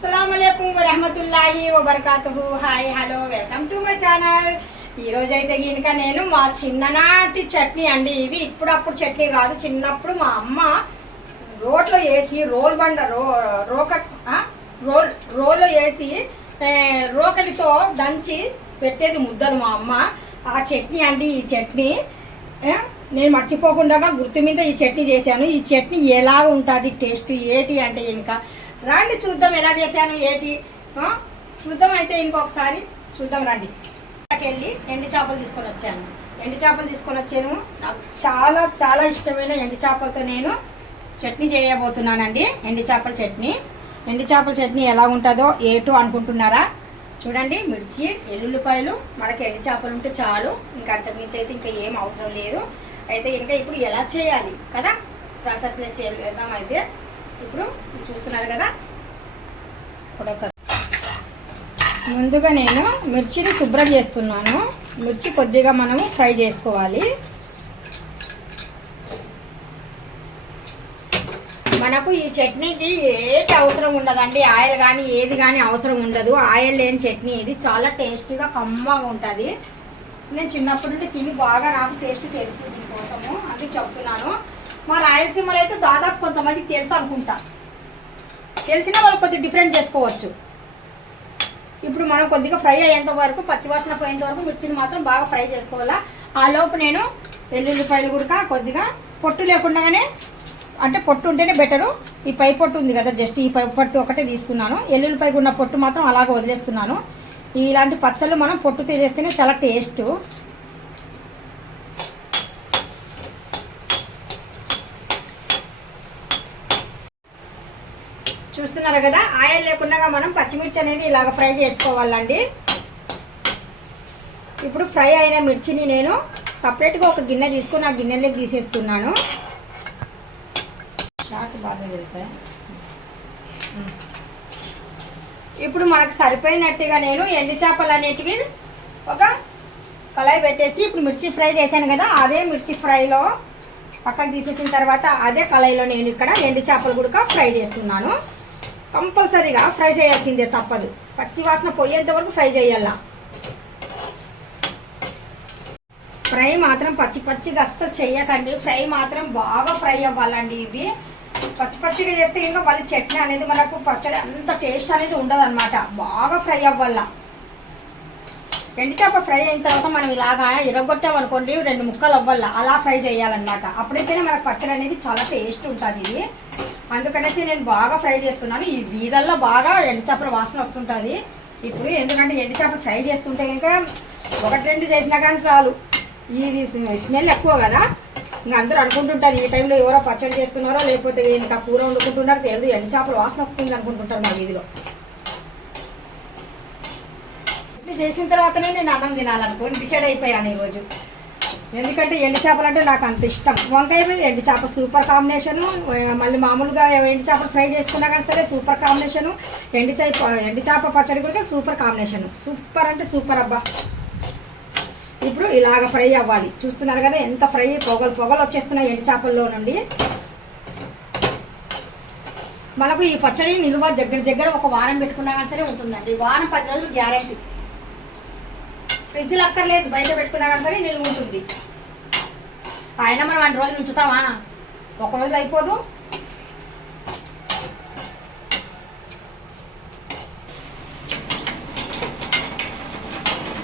అస్సలం వరహమతుల్లాహి వబర్కాతుహు hi hello welcome to my channel ఈరోజు అయితే గినక నేను మా చిన్ననాటి చట్నీ అండి. ఇది ఇప్పుడప్పుడు చట్నీ కాదు. చిన్నప్పుడు మా అమ్మ రోట్లో వేసి రోల్ బండ రో రోక రోల్ రోల్లో వేసి రోకలితో దంచి పెట్టేది ముద్దలు మా అమ్మ. ఆ చట్నీ అండి ఈ చట్నీ. నేను మర్చిపోకుండా గుర్తు మీద ఈ చట్నీ చేశాను. ఈ చట్నీ ఎలా ఉంటుంది టేస్ట్ ఏంటి అంటే ఇంకా రండి చూద్దాం ఎలా చేశాను ఏటి? చూద్దాం అయితే ఇంకొకసారి చూద్దాం రండి. వెళ్ళి ఎండి చేపలు తీసుకొని వచ్చాను. ఎండి చేపలు తీసుకొని వచ్చాను. నాకు చాలా చాలా ఇష్టమైన ఎండి చేపలతో నేను చట్నీ చేయబోతున్నానండి. ఎండి చేపల చట్నీ. ఎండి చేపల చట్నీ ఎలా ఉంటుందో ఏటు అనుకుంటున్నారా? చూడండి మిర్చి ఎల్లుల్లిపాయలు. మనకి ఎండి చేపలు ఉంటే చాలు. ఇంకా అంతకుమించి అయితే ఇంకా ఏం అవసరం లేదు. అయితే ఇంకా ఇప్పుడు ఎలా చేయాలి? కదా? ప్రాసెస్ చేద్దాం అయితే. ఇప్పుడు చూస్తున్నారు కదా? ఇప్పుడు ఒక ముందుగా నేను మిర్చిని శుభ్రం చేస్తున్నాను. మిర్చి కొద్దిగా మనము ఫ్రై చేసుకోవాలి. మనకు ఈ చట్నీకి ఏటి అవసరం ఉండదండి. ఆయిల్ కానీ ఏది కానీ అవసరం ఉండదు. ఆయిల్ లేని చట్నీ ఇది. చాలా టేస్టీగా కమ్మగా ఉంటుంది. నేను చిన్నప్పటి నుండి తిని బాగా నాకు టేస్ట్ తెలుసు దీనికోసము. అందుకు చెప్తున్నాను. మా రాయలసీమలో అయితే దాదాపు కొంతమందికి తెలుసు అనుకుంటా. తెలిసినా వాళ్ళు కొద్దిగా డిఫరెంట్ చేసుకోవచ్చు. ఇప్పుడు మనం కొద్దిగా ఫ్రై అయ్యేంత వరకు పచ్చివాసన పోయేంత వరకు మిర్చిని మాత్రం బాగా ఫ్రై చేసుకోవాలా. ఆ లోపు నేను ఎల్లుల్లిపాయలు కూడా కొద్దిగా పొట్టు లేకుండానే అంటే పొట్టు ఉంటేనే బెటరు. ఈ పై పొట్టు ఉంది కదా జస్ట్ ఈ పై పొట్టు ఒకటే తీసుకున్నాను. ఎల్లుల్లిపాయకు ఉన్న పొట్టు మాత్రం అలాగే వదిలేస్తున్నాను. ఇలాంటి పచ్చళ్ళు మనం పొట్టు తీసేస్తేనే చాలా టేస్ట్ చూస్తున్నారు కదా ఆయిల్ లేకుండా మనం పచ్చిమిర్చి అనేది ఇలాగ ఫ్రై చేసుకోవాలండి. ఇప్పుడు ఫ్రై అయిన మిర్చిని నేను సపరేట్గా ఒక గిన్నె తీసుకుని ఆ గిన్నెలోకి తీసేస్తున్నాను. ఇప్పుడు మనకు సరిపోయినట్టుగా నేను ఎండి చేపలు అనేటివి ఒక కళాయి పెట్టేసి ఇప్పుడు మిర్చి ఫ్రై చేశాను కదా అదే మిర్చి ఫ్రైలో పక్కకు తీసేసిన తర్వాత అదే కళాయిలో నేను ఇక్కడ ఎండి చేపలు కూడా ఫ్రై చేస్తున్నాను. కంపల్సరీగా ఫ్రై చేయాల్సిందే తప్పదు. పచ్చి వాసన పోయేంత వరకు ఫ్రై చేయాలా. ఫ్రై మాత్రం పచ్చి పచ్చిగా అస్సలు చేయకండి ఫ్రై మాత్రం బాగా ఫ్రై అవ్వాలండి ఇది. పచ్చి పచ్చిగా చేస్తే ఇంకా మళ్ళీ చట్నీ అనేది మనకు పచ్చడి అంత టేస్ట్ అనేది ఉండదన్నమాట. బాగా ఫ్రై అవ్వాల. ఎండిచేప ఫ్రై అయిన తర్వాత మనం ఇలాగా ఇరగొట్టామనుకోండి రెండు ముక్కలు అవ్వాల. అలా ఫ్రై చేయాలన్నమాట. అప్పుడైతేనే మనకు పచ్చడి అనేది చాలా టేస్ట్ ఉంటుంది. ఇది అందుకనేసి నేను బాగా ఫ్రై చేస్తున్నాను. ఈ వీధల్లో బాగా ఎండిచేపల వాసన వస్తుంటుంది. ఇప్పుడు ఎందుకంటే ఎండిచేపలు ఫ్రై చేస్తుంటే ఇంకా ఒకటి రెండు చేసినా కానీ చాలు. ఇది స్మెల్ ఎక్కువ కదా. ఇంకా అందరూ అనుకుంటుంటారు ఈ టైంలో ఎవరో పచ్చడి చేస్తున్నారో లేకపోతే ఇంకా కూర వండుకుంటున్నారో తెలియదు. ఎండు చేపల వాసన వస్తుంది అనుకుంటుంటారు మా వీధిలో. ఇది చేసిన తర్వాతనే నేను అన్నం తినాలనుకోని డిసైడ్ అయిపోయాను ఈరోజు. ఎందుకంటే ఎండు చేపలు అంటే నాకు అంత ఇష్టం. వంకాయ మీద ఎండు చేప సూపర్ కాంబినేషను మళ్ళీ మామూలుగా ఎండు చేపలు ఫ్రై చేసుకున్నా కానీ సరే సూపర్ కాంబినేషను ఎండు చేప ఎండు చేప పచ్చడి కూడా సూపర్ కాంబినేషన్ సూపర్ అంటే సూపర్ అబ్బా. ఇప్పుడు ఇలాగ ఫ్రై అవ్వాలి. చూస్తున్నారు కదా ఎంత ఫ్రై పొగలు పొగలు వచ్చేస్తున్నాయి ఎండు చేపల్లో నుండి. మనకు ఈ పచ్చడి నిలువ దగ్గర దగ్గర ఒక వారం పెట్టుకున్నా కానీ సరే ఉంటుందండి. వారం పది రోజులు గ్యారంటీ. ఫ్రిడ్జ్లో అక్కర్లేదు బయట పెట్టుకున్నా కానీ సరే నిలువ ఉంటుంది. ఆయన మనం అన్ని రోజులు ఉంచుతామా? ఒక రోజు అయిపోదు.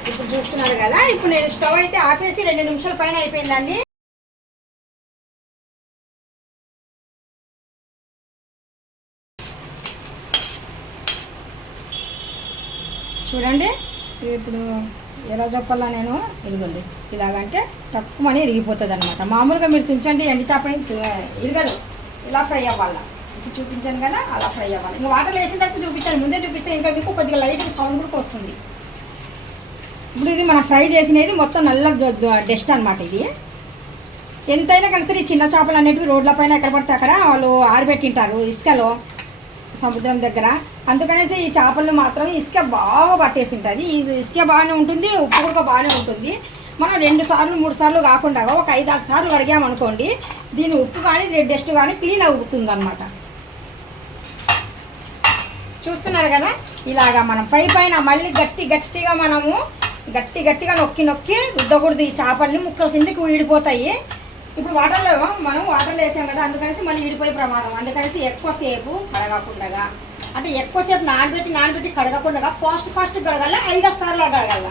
ఇప్పుడు చూస్తున్నారు కదా ఇప్పుడు నేను స్టవ్ అయితే ఆపేసి రెండు నిమిషాల పైన అయిపోయిందండి. చూడండి ఇప్పుడు ఎలా చెప్పాలా నేను? ఇదిగోండి. ఇలాగంటే తక్కువని ఇరిగిపోతుంది అనమాట మామూలుగా మీరు తుంచండి ఎండి చేపని ఇరగదు. ఇలా ఫ్రై అవ్వాలా? ఇప్పుడు చూపించాను కదా అలా ఫ్రై అవ్వాలి. ఇంకా వాటర్ వేసిన తర్వాత చూపించాను ముందే చూపిస్తే ఇంకా మీకు కొద్దిగా లైట్ సౌండ్ కూడా వస్తుంది. ఇప్పుడు ఇది మనం ఫ్రై చేసినది మొత్తం నల్ల డస్ట్ అనమాట ఇది. ఎంతైనా కానీ సరే చిన్న చేపలు అనేటివి రోడ్ల పైన ఎక్కడ పడితే అక్కడ వాళ్ళు ఆరబెట్టింటారు ఇసుకలో సముద్రం దగ్గర. అందుకనేసి ఈ చేపలు మాత్రం ఇసుక బాగా పట్టేసి ఉంటుంది ఈ ఇసుక బాగానే ఉంటుంది ఉప్పు కూడా బాగానే ఉంటుంది. మనం రెండు సార్లు మూడు సార్లు కాకుండా ఒక ఐదు ఆరు సార్లు కడిగామనుకోండి దీని ఉప్పు కానీ డస్ట్ కానీ క్లీన్ అవుతుంది అనమాట చూస్తున్నారు కదా? ఇలాగా మనం పై పైన మళ్ళీ గట్టి గట్టిగా మనము గట్టి గట్టిగా నొక్కి నొక్కి రుద్దకూడదు ఈ చేపల్ని. ముక్కల కిందకి ఈడిపోతాయి ఇప్పుడు వాటర్లో మనం వాటర్లో వేసాం కదా అందుకనేసి మళ్ళీ ఈడిపోయే ప్రమాదం. అందుకనేసి ఎక్కువసేపు కడగకుండా అంటే ఎక్కువసేపు నానబెట్టి నానబెట్టి కడగకుండా ఫాస్ట్ ఫాస్ట్ కడగల ఐదారు సార్లు కడగల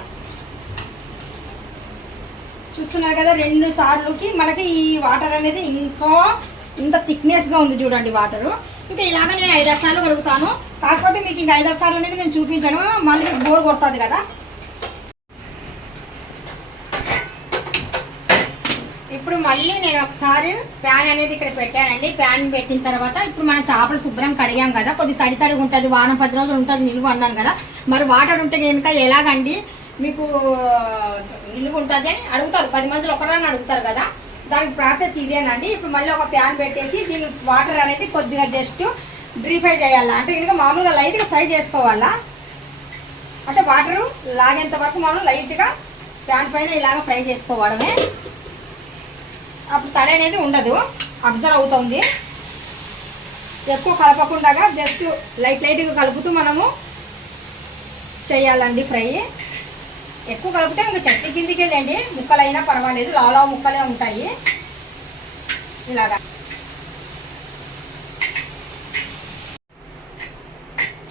చూస్తున్నారు కదా రెండు సార్లుకి మనకి ఈ వాటర్ అనేది ఇంకా ఇంత థిక్నెస్గా ఉంది చూడండి వాటరు. ఇంకా ఇలాగ నేను ఐదారు సార్లు కడుగుతాను. కాకపోతే మీకు ఇంకా ఐదారు సార్లు అనేది నేను చూపించాను. మళ్ళీ బోర్ కొడుతుంది కదా ఇప్పుడు మళ్ళీ నేను ఒకసారి ప్యాన్ అనేది ఇక్కడ పెట్టానండి. ప్యాన్ పెట్టిన తర్వాత ఇప్పుడు మనం చేపలు శుభ్రం కడిగాం కదా. కొద్ది తడి తడిగా ఉంటుంది. వారం పది రోజులు ఉంటుంది నిలువ అన్నాను కదా. మరి వాటర్ ఉంటే కనుక ఎలాగండి? మీకు నిలువ ఉంటుంది అని అడుగుతారు. పది మందిలో ఒకరని అడుగుతారు కదా. దానికి ప్రాసెస్ ఇదేనండి. ఇప్పుడు మళ్ళీ ఒక ప్యాన్ పెట్టేసి దీని వాటర్ అనేది కొద్దిగా జస్ట్ డ్రీ ఫ్రై చేయాలా? అంటే కనుక మామూలుగా లైట్గా ఫ్రై చేసుకోవాలా? అంటే వాటరు లాగేంత వరకు మనం లైట్గా ప్యాన్ పైన ఇలాగ ఫ్రై చేసుకోవడమే అప్పుడు తడి అనేది ఉండదు. అబ్జర్వ్ అవుతుంది. ఎక్కువ కలపకుండా జస్ట్ లైట్ లైట్గా కలుపుతూ మనము చేయాలండి ఫ్రై. ఎక్కువ కలిపితే ఇంకా చట్నీ కిందికి వెళ్ళండి. ముక్కలైనా పర్వాలేదు. లావు ముక్కలే ఉంటాయి. ఇలాగా.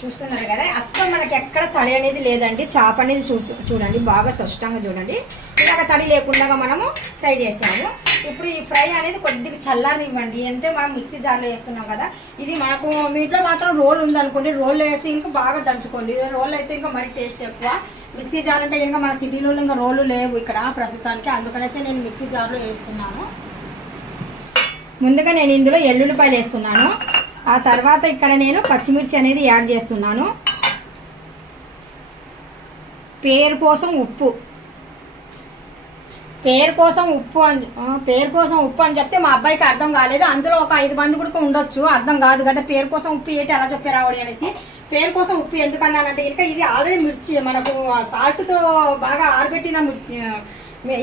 చూస్తున్నారు కదా అస్సలు మనకి ఎక్కడ తడి అనేది లేదండి. చేప అనేది చూస్తూ చూడండి బాగా స్పష్టంగా చూడండి. ఇలాగ తడి లేకుండా మనము ఫ్రై చేసాము ఇప్పుడు ఈ ఫ్రై అనేది కొద్దిగా చల్లారనివ్వండి. అంటే మనం మిక్సీ జార్లో వేస్తున్నాం కదా ఇది మనకు మీ ఇంట్లో మాత్రం రోల్ ఉందనుకోండి. రోల్ వేసి ఇంకా బాగా దంచుకోండి. రోల్ అయితే ఇంకా మరి టేస్ట్ ఎక్కువ. మిక్సీ జార్ అంటే ఇంకా మన సిటీలో ఇంకా రోలు లేవు ఇక్కడ ప్రస్తుతానికి. అందుకనేసి నేను మిక్సీ జార్లో వేస్తున్నాను. ముందుగా నేను ఇందులో ఎల్లుల్లిపాయలు వేస్తున్నాను. ఆ తర్వాత ఇక్కడ నేను పచ్చిమిర్చి అనేది యాడ్ చేస్తున్నాను. పేరు కోసం ఉప్పు. పేరు కోసం ఉప్పు అని పేరు కోసం ఉప్పు అని చెప్తే మా అబ్బాయికి అర్థం కాలేదు. అందులో ఒక ఐదు మంది కూడా ఉండొచ్చు. అర్థం కాదు కదా పేరు కోసం ఉప్పు ఏంటి అలా చెప్పారు ఆవిడ అనేసి. పేరు కోసం ఉప్పు ఎందుకన్నానంటే ఇంకా ఇది ఆల్రెడీ మిర్చి మనకు సాల్ట్తో బాగా ఆరబెట్టిన మిర్చి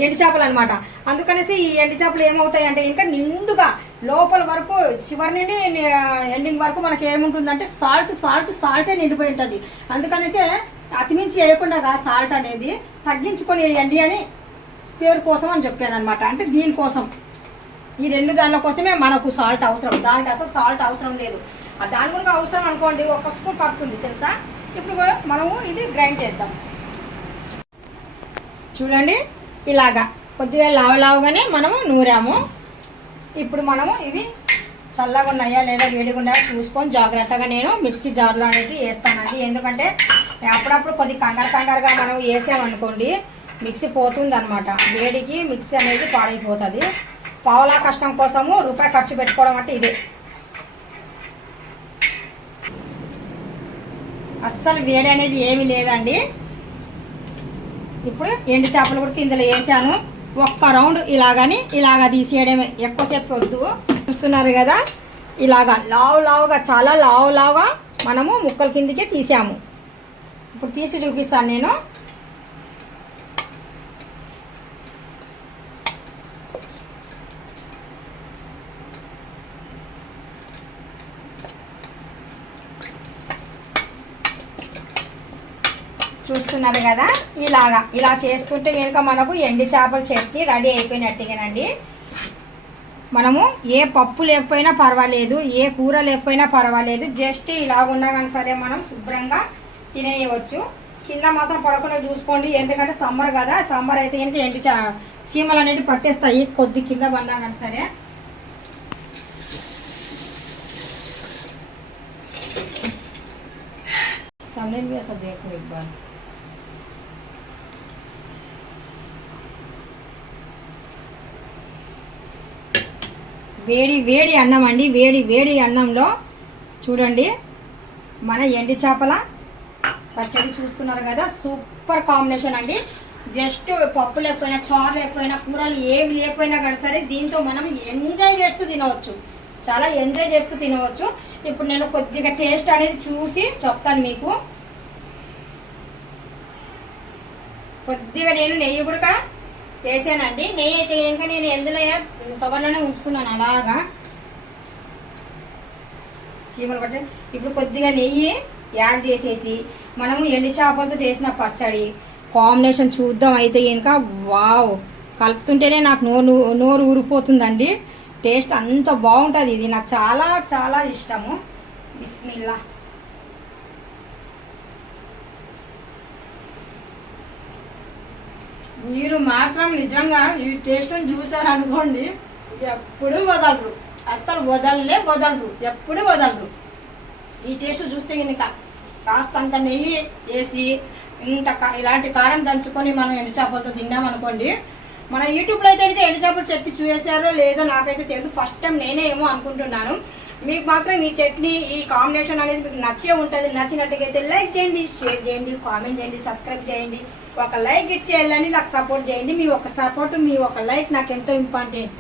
ఎండి చేపలు అనమాట అందుకనేసి ఈ ఎండి చేపలు ఏమవుతాయి అంటే ఇంకా నిండుగా లోపల వరకు చివరి నుండి ఎండింగ్ వరకు మనకి ఏముంటుందంటే సాల్ట్ సాల్ట్ సాల్టే నిండిపోయి ఉంటుంది. అందుకనేసి అతిమించి వేయకుండా సాల్ట్ అనేది తగ్గించుకొని వేయండి అని పేరు కోసం అని చెప్పాను అనమాట అంటే దీనికోసం ఈ రెండు దానిల కోసమే మనకు సాల్ట్ అవసరం. దానికి అసలు సాల్ట్ అవసరం లేదు. ఆ దాని కూడా అవసరం అనుకోండి ఒక స్పూన్ పడుతుంది తెలుసా? ఇప్పుడు కూడా మనము ఇది గ్రైండ్ చేద్దాం. చూడండి. ఇలాగా. కొద్దిగా లావు లావుగానే మనము నూరాము. ఇప్పుడు మనము ఇవి చల్లగా ఉన్నాయా లేదా వేడిగా ఉన్నాయా చూసుకొని జాగ్రత్తగా నేను మిక్సీ జార్లో అనేది వేస్తానండి. ఎందుకంటే అప్పుడప్పుడు కొద్ది కంగారు కంగారుగా మనం వేసామనుకోండి మిక్సీ పోతుంది అనమాట వేడికి మిక్సీ అనేది పాడైపోతుంది. పావులా కష్టం కోసము రూపాయి ఖర్చు పెట్టుకోవడం అంటే ఇదే. అస్సలు వేడి అనేది ఏమీ లేదండి. ఇప్పుడు ఎండు చేపలు కూడా ఇందులో వేసాను. ఒక్క రౌండ్ ఇలాగని ఇలాగ తీసేయడమే ఎక్కువసేపు వద్దు. చూస్తున్నారు కదా? ఇలాగా లావు లావుగా చాలా లావు లావుగా మనము ముక్కల కిందకే తీసాము. ఇప్పుడు తీసి చూపిస్తాను నేను. చేస్తున్నారు కదా? ఇలాగా ఇలా చేసుకుంటే కనుక మనకు ఎండి చేపల చట్నీ రెడీ అయిపోయినట్టుగానండి. మనము ఏ పప్పు లేకపోయినా పర్వాలేదు ఏ కూర లేకపోయినా పర్వాలేదు జస్ట్ ఇలా ఉన్నా కానీ సరే మనం శుభ్రంగా తినేయవచ్చు. కింద మాత్రం పడకుండా చూసుకోండి ఎందుకంటే సమ్మర్ కదా సమ్మర్ అయితే కనుక ఎండి చీమలు అనేవి పట్టేస్తాయి కొద్ది కింద పడినా కానీ సరే. తమిళ వేసా దేకు ఇబ్బంది వేడి వేడి అన్నం అండి. వేడి వేడి అన్నంలో చూడండి. మన ఎండి చేపల పచ్చడి చూస్తున్నారు కదా. సూపర్ కాంబినేషన్ అండి. జస్ట్ పప్పు లేకపోయినా చారు లేకపోయినా కూరలు ఏమి లేకపోయినా కానీ సరే దీంతో మనం ఎంజాయ్ చేస్తూ తినవచ్చు. చాలా ఎంజాయ్ చేస్తూ తినవచ్చు. ఇప్పుడు నేను కొద్దిగా టేస్ట్ అనేది చూసి చెప్తాను మీకు. కొద్దిగా నేను నెయ్యి కూడా వేసానండి నెయ్యి అయితే ఇంకా నేను ఎందులో కవర్లోనే ఉంచుకున్నాను అలాగా. చీమలు పట్టే. ఇప్పుడు కొద్దిగా నెయ్యి యాడ్ చేసేసి మనము ఎండి చేపలతో చేసిన పచ్చడి కాంబినేషన్ చూద్దాం అయితే ఇంకా వావ్! కలుపుతుంటేనే నాకు నోరు నోరు ఊరిపోతుందండి. టేస్ట్ అంత బాగుంటుంది. ఇది నాకు చాలా చాలా ఇష్టము. బిస్మిల్లా. మీరు మాత్రం నిజంగా ఈ టేస్ట్ని చూసారనుకోండి ఎప్పుడు వదలరు. అస్సలు వదలలే వదలరు. ఎప్పుడు వదలరు. ఈ టేస్ట్ చూస్తే కనుక కాస్తంత నెయ్యి వేసి ఇంత ఇలాంటి కారం దంచుకొని మనం ఎండు చేపలతో తిన్నామనుకోండి మన యూట్యూబ్లో అయితే అయితే ఎండు చేపలు చట్నీ చూసారో లేదో నాకైతే తెలియదు ఫస్ట్ టైం నేనే ఏమో అనుకుంటున్నాను. మీకు మాత్రం ఈ చట్నీ ఈ కాంబినేషన్ అనేది మీకు నచ్చే ఉంటుంది. నచ్చినట్టుగా అయితే లైక్ చేయండి షేర్ చేయండి కామెంట్ చేయండి సబ్స్క్రైబ్ చేయండి. ఒక లైక్ ఇచ్చేయాలని నాకు సపోర్ట్ చేయండి. మీ ఒక సపోర్ట్ మీ ఒక లైక్ నాకు ఎంతో ఇంపార్టెంట్